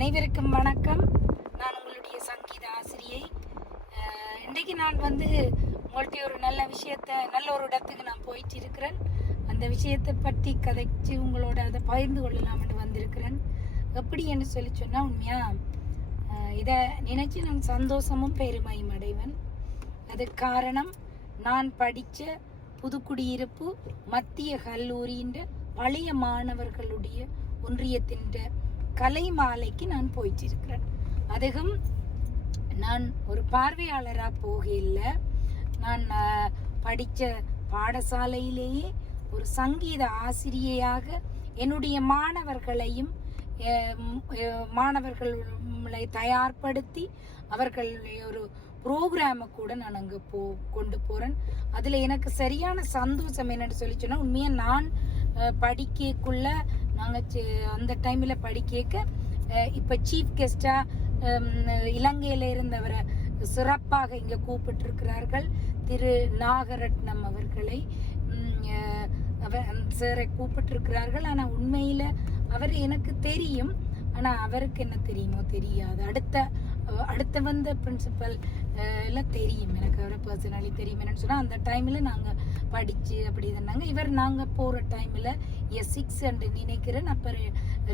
அனைவருக்கும் வணக்கம். நான் உங்களுடைய சங்கீத ஆசிரியை. இன்றைக்கு நான் உங்கள்கிட்ட ஒரு நல்ல ஒரு இடத்துக்கு நான் போயிட்டு இருக்கிறேன். அந்த விஷயத்தை பற்றி கதைச்சு உங்களோட அதை பகிர்ந்து கொள்ளலாம்னு வந்திருக்கிறேன். எப்படி என்று சொல்லி சொன்னால் உண்மையாக இதை நினைச்சு நான் சந்தோஷமும் பெருமையும் அடைவேன். அதுக்கு காரணம், நான் படித்த புதுக்குடியிருப்பு மத்திய கல்லூரியின் பழைய மாணவர்களுடைய ஒன்றியத்தின் கலை மாலைக்கு நான் போயிட்டு இருக்கிறேன். அதுவும் நான் ஒரு பார்வையாளராக போகல, நான் படித்த பாடசாலையிலேயே ஒரு சங்கீத ஆசிரியையாக என்னுடைய மாணவர்களை தயார்படுத்தி அவர்களுடைய ஒரு ப்ரோக்ராமை கூட நான் அங்கே கொண்டு போகிறேன். அதில் எனக்கு சரியான சந்தோஷம் என்னென்னு சொல்லி சொன்னால், உண்மையாக நான் படிக்கக்குள்ள நாங்கள் அந்த டைமில் படிக்க இப்போ சீஃப் கெஸ்டாக இலங்கையில் இருந்தவரை சிறப்பாக இங்கே கூப்பிட்டுருக்கிறார்கள். திரு நாகரட்னம் அவர்களை சாரை கூப்பிட்டுருக்கிறார்கள். ஆனால் உண்மையில் அவர் எனக்கு தெரியும், ஆனால் அவருக்கு என்ன தெரியுமோ தெரியாது. அடுத்த வந்த பிரின்சிபல் எல்லாம் தெரியும், எனக்கு அவரை பர்சனலி தெரியும். என்னன்னு சொன்னால், அந்த டைமில் நாங்கள் படித்து அப்படி இருந்தாங்க. நாங்கள் போகிற டைமில் S6 என்று நினைக்கிறேன், அப்போ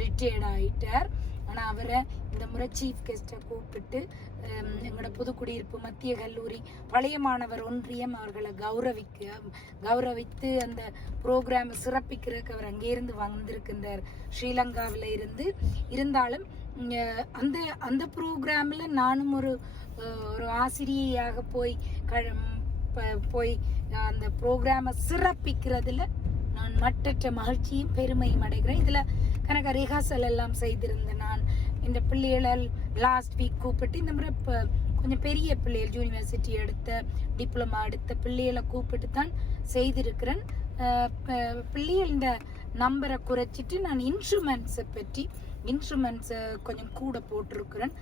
ரிட்டையர்ட் ஆகிட்டார். ஆனால் அவரை இந்த முறை சீஃப் கெஸ்ட்டை கூப்பிட்டு எங்களோட புதுக்குடியிருப்பு மத்திய கல்லூரி பழைய மாணவர் ஒன்றியம் அவர்களை கௌரவித்து அந்த ப்ரோக்ராமை சிறப்பிக்கிறதுக்கு அவர் அங்கேருந்து வந்திருக்கின்றார், ஸ்ரீலங்காவில் இருந்தாலும் அந்த ப்ரோக்ராமில் நானும் ஒரு ஆசிரியையாக போய் அந்த ப்ரோக்ராமை சிறப்பிக்கிறதுல நான் மற்றற்ற மகிழ்ச்சியும் பெருமையும் அடைகிறேன். இதில் கணக்க ரிஹர்சல் எல்லாம் செய்திருந்தேன். நான் இந்த பிள்ளைகளை லாஸ்ட் வீக் கூப்பிட்டு, இந்த முறை கொஞ்சம் பெரிய பிள்ளைகள் யூனிவர்சிட்டி எடுத்த டிப்ளமா எடுத்த பிள்ளைகளை கூப்பிட்டு தான் செய்திருக்கிறேன். பிள்ளைகள் இந்த நம்பரை குறைச்சிட்டு நான் இன்ஸ்ட்ருமெண்ட்ஸை கொஞ்சம் கூட போட்டிருக்கிறேன்.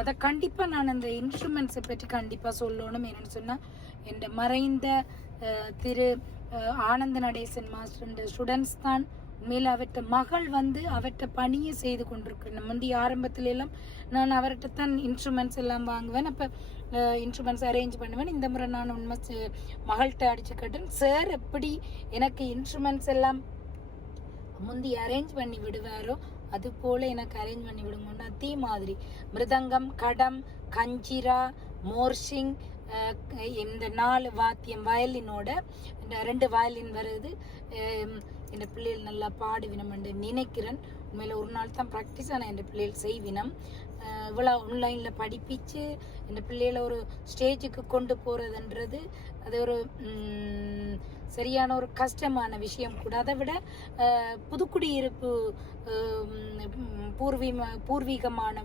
அதை கண்டிப்பாக நான் அந்த இன்ஸ்ட்ருமெண்ட்ஸை பற்றி கண்டிப்பாக சொல்லணும். என்னென்னு சொன்னால், என் மறைந்த திரு ஆனந்த நடேசன் மாஸ்டர் ஸ்டூடெண்ட்ஸ் தான் உண்மையில் அவர்கிட்ட மகள் அவர்கிட்ட பணியை செய்து கொண்டிருக்கிறேன். முந்தைய ஆரம்பத்துல எல்லாம் நான் அவர்கிட்ட தான் இன்ஸ்ட்ருமெண்ட்ஸ் எல்லாம் வாங்குவேன், அப்போ இன்ஸ்ட்ருமெண்ட்ஸ் அரேஞ்ச் பண்ணுவேன். இந்த முறை நான் உண்மை மகள்கிட்ட அடிச்சு கட்டேன். சார் எப்படி எனக்கு இன்ஸ்ட்ருமெண்ட்ஸ் எல்லாம் முந்தி அரேஞ்ச் பண்ணி விடுவாரோ அது போல எனக்கு அரேஞ்ச் பண்ணி விடுங்க. அதே மாதிரி மிருதங்கம், கடம், கஞ்சிரா, மோர்சிங், இந்த 4 வாத்தியம், வயலினோட 2 வயலின் வருது. என் பிள்ளைகள் நல்லா பாடுவினம் என்று நினைக்கிறேன். உண்மையில் ஒரு நாள் தான் ப்ராக்டிஸ், ஆனால் என் பிள்ளைகள் செய்வினம். இவ்வளோ ஆன்லைனில் படிப்பிச்சு என் பிள்ளைகளை ஒரு ஸ்டேஜுக்கு கொண்டு போகிறதுன்றது அது ஒரு சரியான ஒரு கஷ்டமான விஷயம் கூட. அதை விட புதுக்குடியிருப்பு பூர்வீகமான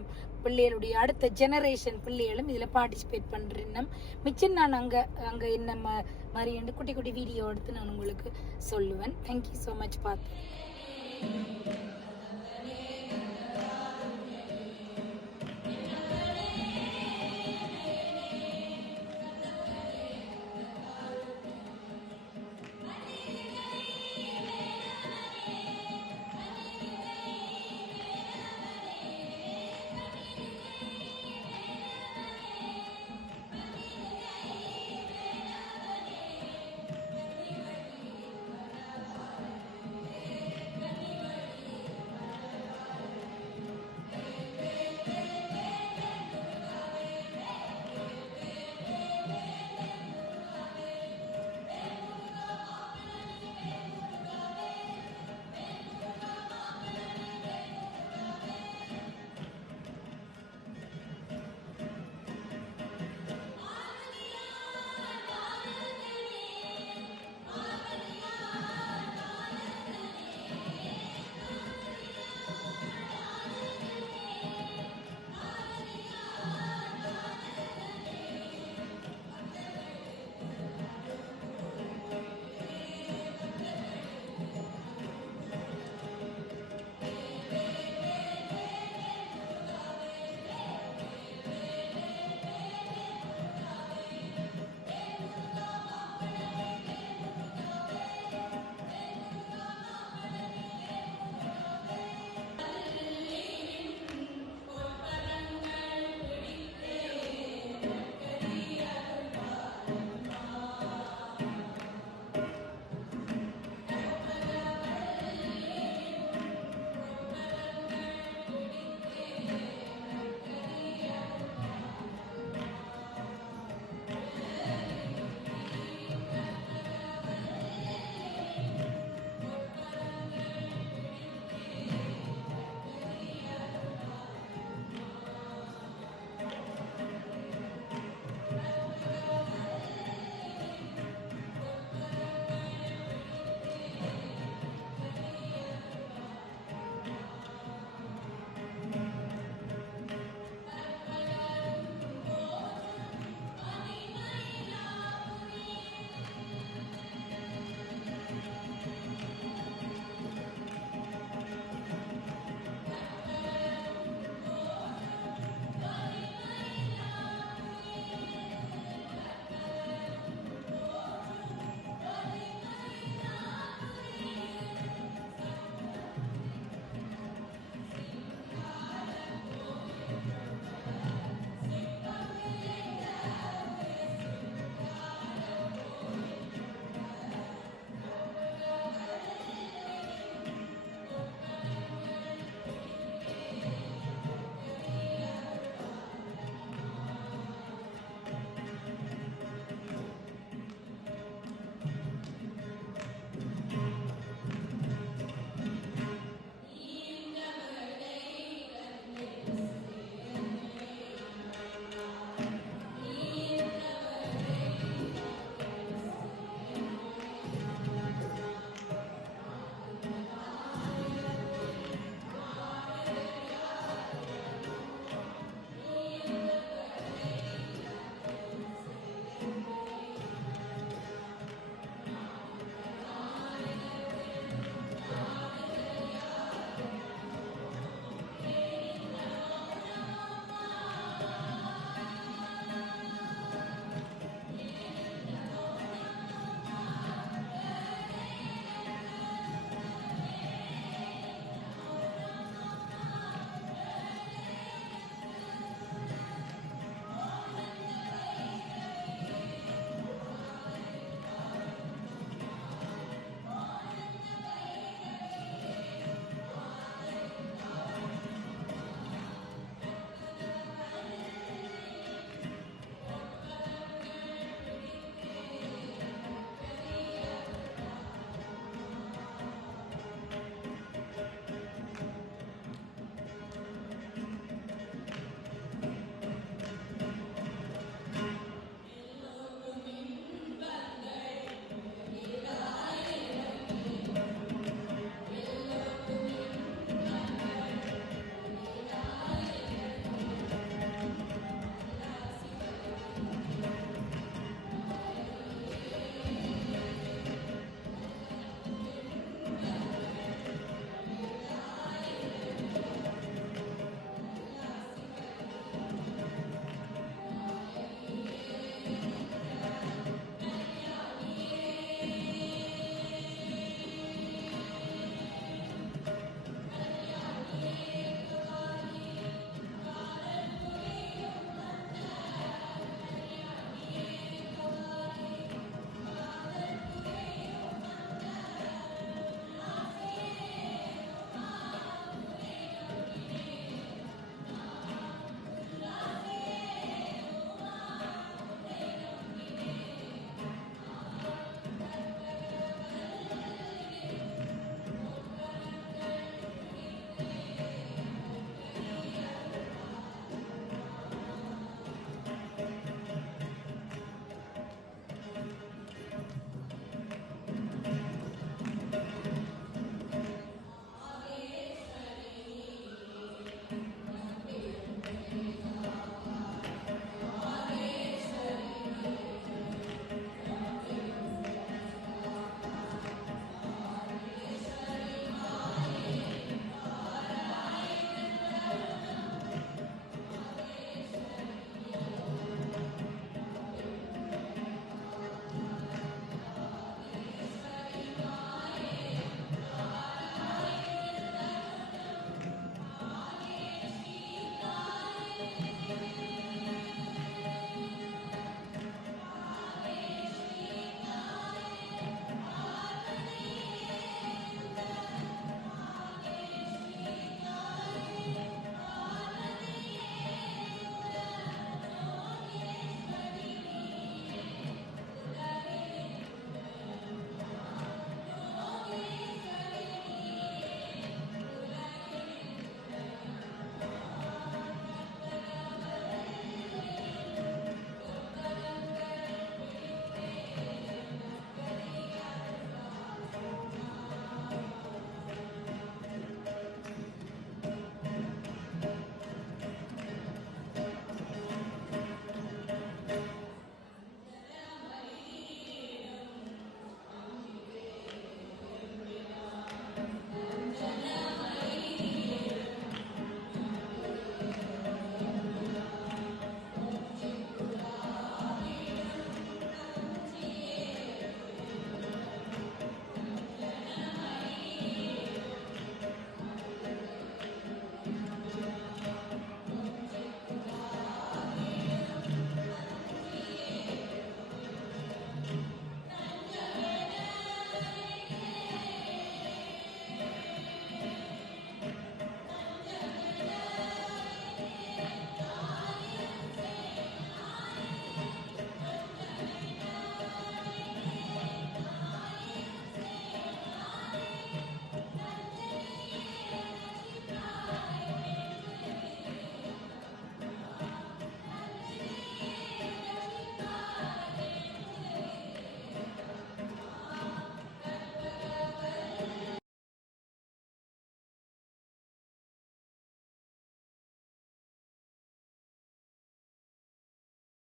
பிள்ளைகளுடைய அடுத்த ஜெனரேஷன் பிள்ளைகளும் இதில் பார்ட்டிசிபேட் பண்ணுறேன். மிச்சம் நான் அங்கே என்ன மாதிரி குட்டி குட்டி வீடியோ எடுத்து நான் உங்களுக்கு சொல்லுவேன். Thank you so much. பார்த்து